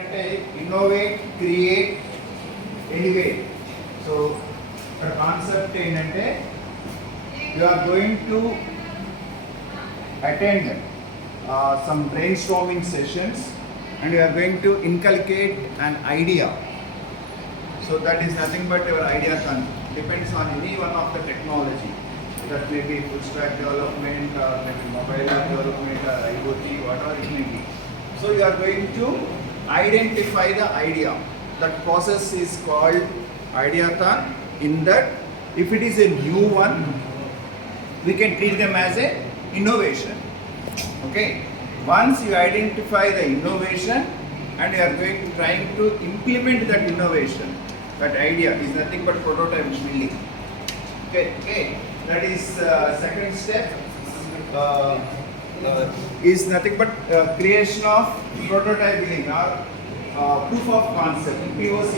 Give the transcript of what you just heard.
అంటే innovate, create, elevate. So ఇక్కడ concept ఏంటంటే you are going to attend some brainstorming sessions and you are going to inculcate an idea. So that is nothing but your idea depends on any one of the technology. That may be full stack development or maybe mobile app development or IoT, whatever it may be. So you are going to identify the idea. That process is called ideathon. In that, if it is a new one, we can treat them as a innovation. Okay. Once you identify the innovation and you are going to trying to implement that innovation, that idea is nothing but prototype building. Okay. That is second step. Is nothing but creation of prototype building or proof of concept, POC.